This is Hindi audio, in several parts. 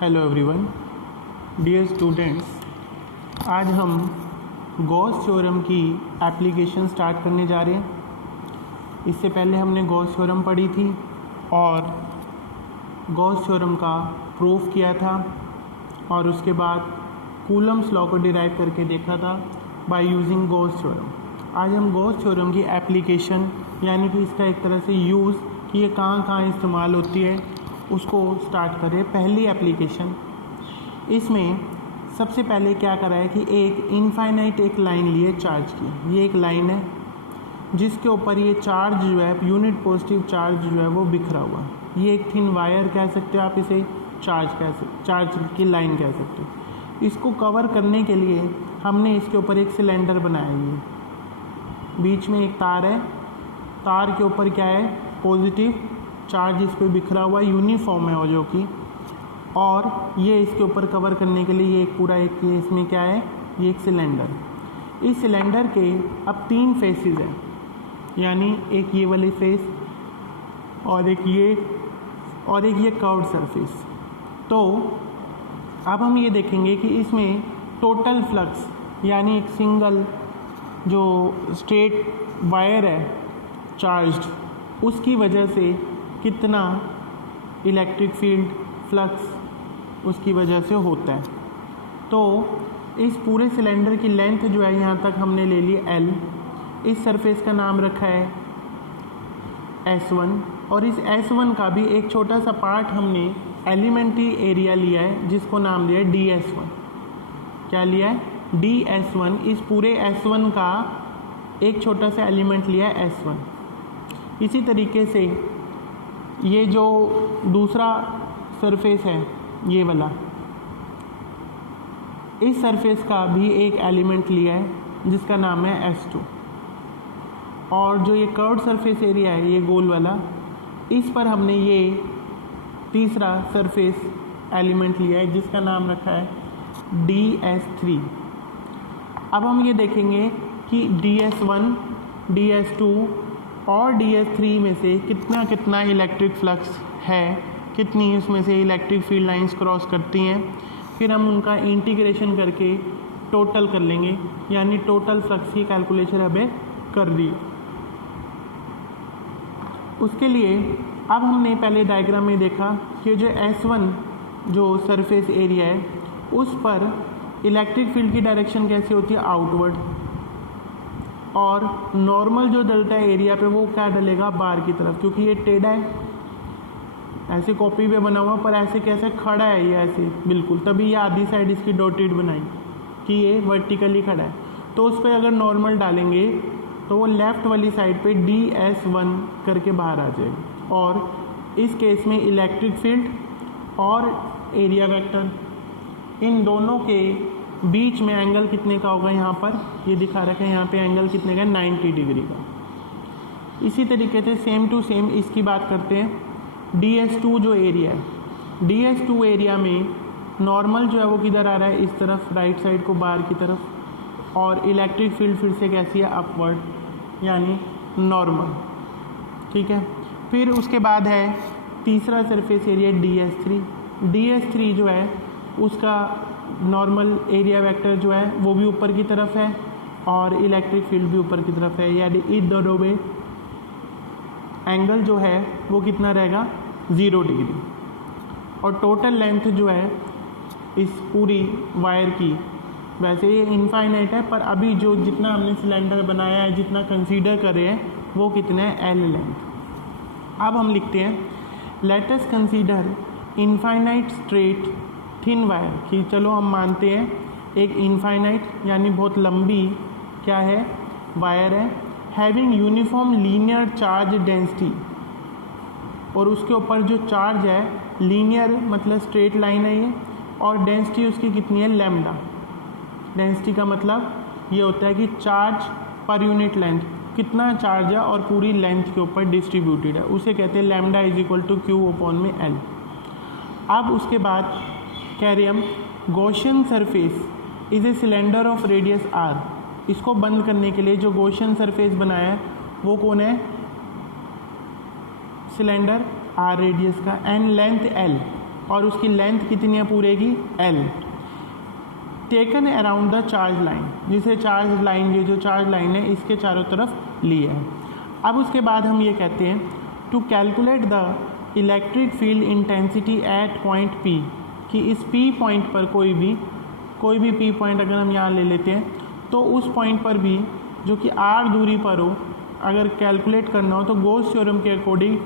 हेलो एवरीवन, डियर स्टूडेंट्स, आज हम गॉस थ्योरम की एप्लीकेशन स्टार्ट करने जा रहे हैं। इससे पहले हमने गॉस थ्योरम पढ़ी थी और गॉस थ्योरम का प्रूफ किया था और उसके बाद कूलम्स लॉ को डिराइव करके देखा था बाय यूजिंग गॉस थ्योरम। आज हम गॉस थ्योरम की एप्लीकेशन यानी कि इसका एक तरह से यूज़ कि ये कहाँ कहाँ इस्तेमाल होती है उसको स्टार्ट करें। पहली एप्लीकेशन, इसमें सबसे पहले क्या करा है कि एक इनफाइनाइट एक लाइन ली है चार्ज की। ये एक लाइन है जिसके ऊपर ये चार्ज जो है, यूनिट पॉजिटिव चार्ज जो है वो बिखरा हुआ है। ये एक थिन वायर कह सकते हो आप, इसे चार्ज की लाइन कह सकते हो। इसको कवर करने के लिए हमने इसके ऊपर एक सिलेंडर बनाया है। बीच में एक तार है, तार के ऊपर क्या है, पॉजिटिव चार्ज इस पर बिखरा हुआ यूनिफॉर्म है जो कि, और ये इसके ऊपर कवर करने के लिए ये एक पूरा एक इसमें क्या है, ये एक सिलेंडर। इस सिलेंडर के अब 3 फेसेस हैं, यानी एक ये वाली फेस और एक ये कर्व्ड सरफेस। तो अब हम ये देखेंगे कि इसमें टोटल फ्लक्स यानी एक सिंगल जो स्ट्रेट वायर है चार्ज्ड, उसकी वजह से कितना इलेक्ट्रिक फील्ड फ्लक्स उसकी वजह से होता है। तो इस पूरे सिलेंडर की लेंथ जो है यहाँ तक हमने ले ली L। इस सरफेस का नाम रखा है S1 और इस S1 का भी एक छोटा सा पार्ट हमने एलिमेंट्री एरिया लिया है जिसको नाम दिया है DS1। क्या लिया है? DS1। इस पूरे S1 का एक छोटा सा एलिमेंट लिया है S1। इसी तरीके से ये जो दूसरा सरफेस है ये वाला, इस सरफेस का भी एक एलिमेंट लिया है जिसका नाम है S2। और जो ये कर्व्ड सरफेस एरिया है ये गोल वाला, इस पर हमने ये तीसरा सरफेस एलिमेंट लिया है जिसका नाम रखा है DS3। अब हम ये देखेंगे कि DS1, DS2 और DS3 में से कितना इलेक्ट्रिक फ्लक्स है, कितनी उसमें से इलेक्ट्रिक फील्ड लाइंस क्रॉस करती हैं। फिर हम उनका इंटीग्रेशन करके टोटल कर लेंगे, यानी टोटल फ्लक्स की कैलकुलेशन हमें कर दी। उसके लिए अब हमने पहले डायग्राम में देखा कि जो S1 जो सरफेस एरिया है उस पर इलेक्ट्रिक फील्ड की डायरेक्शन कैसे होती है, आउटवर्ड, और नॉर्मल जो डलता है एरिया पे वो क्या डलेगा, बार की तरफ, क्योंकि ये टेढ़ा है, ऐसे कॉपी पे बना हुआ पर ऐसे कैसे खड़ा है ये ऐसे बिल्कुल, तभी ये आधी साइड इसकी डॉटेड बनाई कि ये वर्टिकली खड़ा है। तो उस पर अगर नॉर्मल डालेंगे तो वो लेफ़्ट वाली साइड पे DS1 करके बाहर आ जाएगा। और इस केस में इलेक्ट्रिक फील्ड और एरिया वेक्टर, इन दोनों के बीच में एंगल कितने का होगा, यहाँ पर ये दिखा रखा है, यहाँ पे एंगल कितने का, 90 डिग्री का। इसी तरीके से सेम टू सेम इसकी बात करते हैं। DS2 जो एरिया है, DS2 एरिया में नॉर्मल जो है वो किधर आ रहा है, इस तरफ राइट साइड को बाहर की तरफ, और इलेक्ट्रिक फील्ड फिर से कैसी है, अपवर्ड, यानी नॉर्मल। ठीक है। फिर उसके बाद है तीसरा सरफेस एरिया DS3। DS3 जो है उसका नॉर्मल एरिया वेक्टर जो है वो भी ऊपर की तरफ है और इलेक्ट्रिक फील्ड भी ऊपर की तरफ है, यानी इन दोनों में एंगल जो है वो कितना रहेगा, 0 डिग्री। और टोटल लेंथ जो है इस पूरी वायर की, वैसे ये इनफाइनाइट है पर अभी जो जितना हमने सिलेंडर बनाया है, जितना कंसीडर कर रहे हैं वो कितना है, L लेंथ। अब हम लिखते हैं, let us consider infinite straight thin wire, कि चलो हम मानते हैं एक इनफाइनाइट यानी बहुत लंबी क्या है, वायर है, having uniform linear charge density, और उसके ऊपर जो चार्ज है लीनियर मतलब स्ट्रेट लाइन है ये, और डेंसिटी उसकी कितनी है, लैम्डा। डेंसिटी का मतलब ये होता है कि चार्ज पर यूनिट लेंथ, कितना चार्ज है और पूरी लेंथ के ऊपर डिस्ट्रीब्यूटेड है, उसे कहते हैं lambda is equal to Q upon में L। अब उसके बाद कह रहे हम Gaussian surface is a cylinder of radius R। इसको बंद करने के लिए जो गॉसियन सरफेस बनाया है वो कौन है, सिलेंडर R रेडियस का, एंड लेंथ L। और उसकी लेंथ कितनी है पूरे की L, taken around the charge line, जिसे चार्ज लाइन, ये जो चार्ज लाइन है इसके चारों तरफ लिया है। अब उसके बाद हम ये कहते हैं to calculate the electric field intensity at point P, कि इस P पॉइंट पर कोई भी P पॉइंट अगर हम यहाँ ले लेते हैं तो उस पॉइंट पर भी जो कि R दूरी पर हो, अगर कैलकुलेट करना हो तो गॉस थ्योरम के अकॉर्डिंग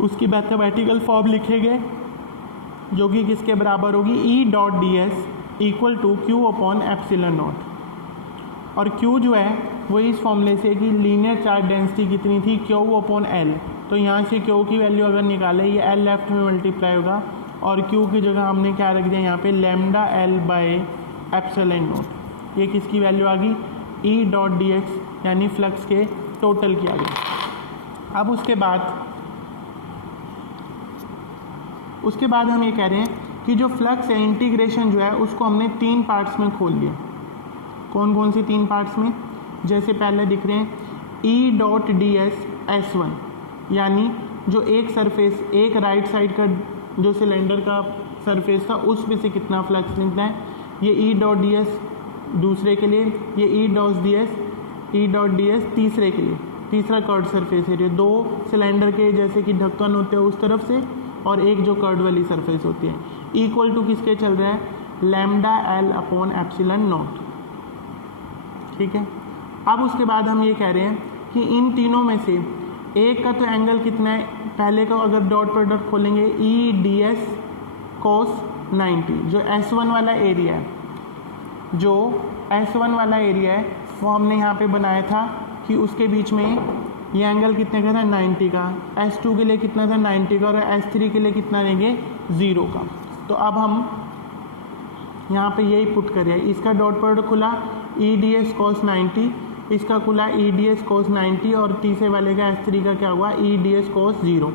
उसकी मैथमेटिकल फॉर्म लिखेंगे जो कि किसके बराबर होगी, E dot ds equal to Q upon epsilon naught, और Q जो है वो इस फॉर्मूले से कि लीनियर चार्ज डेंसिटी कितनी थी, Q अपॉन L, तो यहाँ से Q की वैल्यू अगर निकाले ये L लेफ्ट में मल्टीप्लाई होगा और Q की जगह हमने क्या रख दिया यहाँ पे lambda L by epsilon not, ये किसकी वैल्यू आ गई, E डॉट dx यानी फ्लक्स के टोटल की आ गई। अब उसके बाद हम ये कह रहे हैं कि जो फ्लक्स है इंटीग्रेशन जो है उसको हमने 3 पार्ट्स में खोल लिया। कौन कौन से 3 पार्ट्स में, जैसे पहले दिख रहे हैं E डॉट ds S1, यानी जो एक सरफेस, एक राइट साइड का जो सिलेंडर का सरफेस था उसमें से कितना फ्लक्स निकला है, ये E डॉट ds दूसरे के लिए, ये E डॉट ds तीसरे के लिए, तीसरा कर्ड सरफेस एरिया, 2 सिलेंडर के जैसे कि ढक्कन होते हैं उस तरफ से और एक जो कर्ड वाली सरफेस होती है, इक्वल टू किसके चल रहा है, lambda L upon epsilon not. ठीक है। अब उसके बाद हम ये कह रहे हैं कि इन तीनों में से एक का तो एंगल कितना है, पहले का अगर डॉट प्रोडक्ट खोलेंगे E ds cos 90, जो S1 वाला एरिया है, जो S1 वाला एरिया है वो हमने यहाँ पे बनाया था कि उसके बीच में ये एंगल कितने का था, 90 का, S2 के लिए कितना था, 90 का, और S3 के लिए कितना लेंगे, 0 का। तो अब हम यहाँ पे यही पुट करें, इसका डॉट प्रोडक्ट खुला E ds cos 90, इसका खुला E ds cos 90 और तीसरे वाले का S3 का क्या हुआ, E ds cos 0।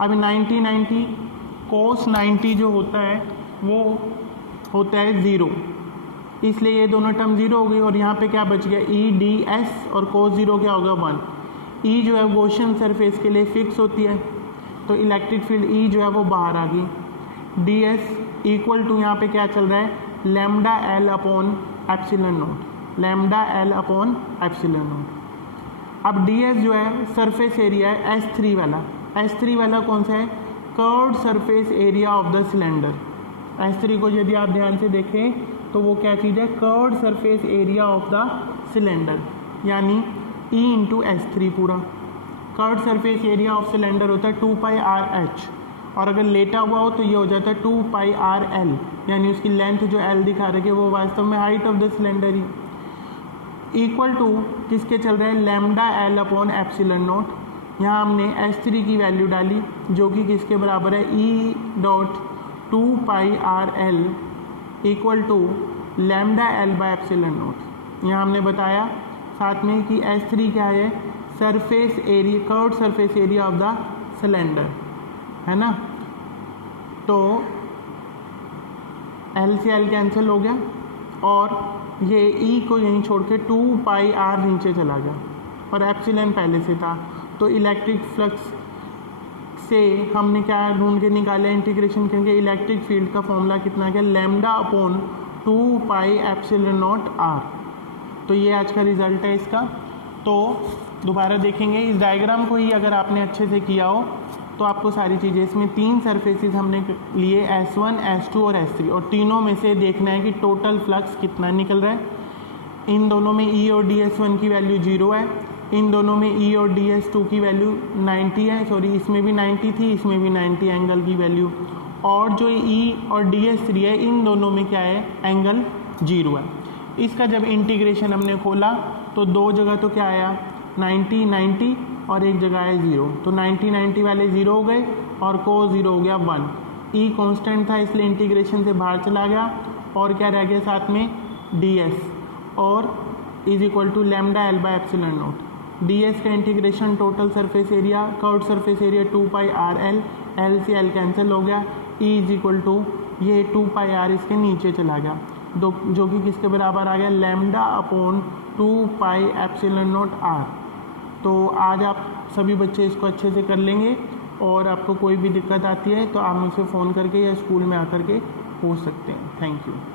अब 90 cos 90 जो होता है वो होता है 0, इसलिए ये दोनों टर्म 0 हो गई और यहाँ पे क्या बच गया, E ds और cos 0 क्या होगा, 1। E जो है गॉसियन सरफेस के लिए फिक्स होती है, तो इलेक्ट्रिक फील्ड E जो है वो बाहर आ गई। ds इक्वल टू यहाँ पे क्या चल रहा है, lambda L upon epsilon not, lambda L upon epsilon not. अब ds जो है सरफेस एरिया है S3 वाला, S3 वाला कौन सा है, curved surface area of the cylinder. S3 को यदि आप ध्यान से देखें तो वो क्या चीज़ है, curved surface area of the cylinder, यानी E इंटू S3 पूरा। Curved surface area of cylinder होता है 2πr/h, और अगर लेटा हुआ हो तो ये हो जाता है 2πr/l, यानी उसकी लेंथ जो L दिखा रहे वो वास्तव में हाइट ऑफ द सिलेंडर ही। इक्वल टू किसके चल रहा है, lambda L upon epsilon naught. यहाँ हमने S3 की वैल्यू डाली जो कि किसके बराबर है, E dot 2πr/l equal to lambda L by epsilon naught. यहाँ हमने बताया साथ में कि S3 क्या है, surface area, curved surface area of the cylinder, है ना। तो L से L कैंसिल हो गया और ये E को यहीं छोड़ के 2πr नीचे चला गया और एप्सिलॉन पहले से था, तो इलेक्ट्रिक फ्लक्स से हमने क्या ढूंढ के निकाला, इंटीग्रेशन करके इलेक्ट्रिक फील्ड का फॉर्मूला कितना गया, lambda upon 2π epsilon naught r। तो ये आज का रिजल्ट है इसका। तो दोबारा देखेंगे इस डायग्राम को ही, अगर आपने अच्छे से किया हो तो आपको सारी चीज़ें, इसमें 3 सरफेसेस हमने लिए S1, S2 और S3, और तीनों में से देखना है कि टोटल फ्लक्स कितना निकल रहा है। इन दोनों में E और ds1 की वैल्यू 0 है, इन दोनों में E और ds2 की वैल्यू 90 है, सॉरी इसमें भी 90 थी, इसमें भी 90 एंगल की वैल्यू, और जो E और ds3 है इन दोनों में क्या है, एंगल 0 है। इसका जब इंटीग्रेशन हमने खोला तो 2 जगह तो क्या आया, 90 और एक जगह है 0, तो 90 वाले 0 हो गए और cos 0 हो गया 1। E कांस्टेंट था इसलिए इंटीग्रेशन से बाहर चला गया और क्या रह गया साथ में, ds और is equal to lambda L by epsilon naught. ds का integration total surface area, curved surface area 2πr/l, L से L कैंसिल हो गया, E इज इक्वल टू ये 2πr इसके नीचे चला गया, जो कि किसके बराबर आ गया, lambda upon 2π epsilon naught r। तो आज आप सभी बच्चे इसको अच्छे से कर लेंगे और आपको कोई भी दिक्कत आती है तो आप मुझसे फ़ोन करके या स्कूल में आकर के पूछ सकते हैं। Thank you.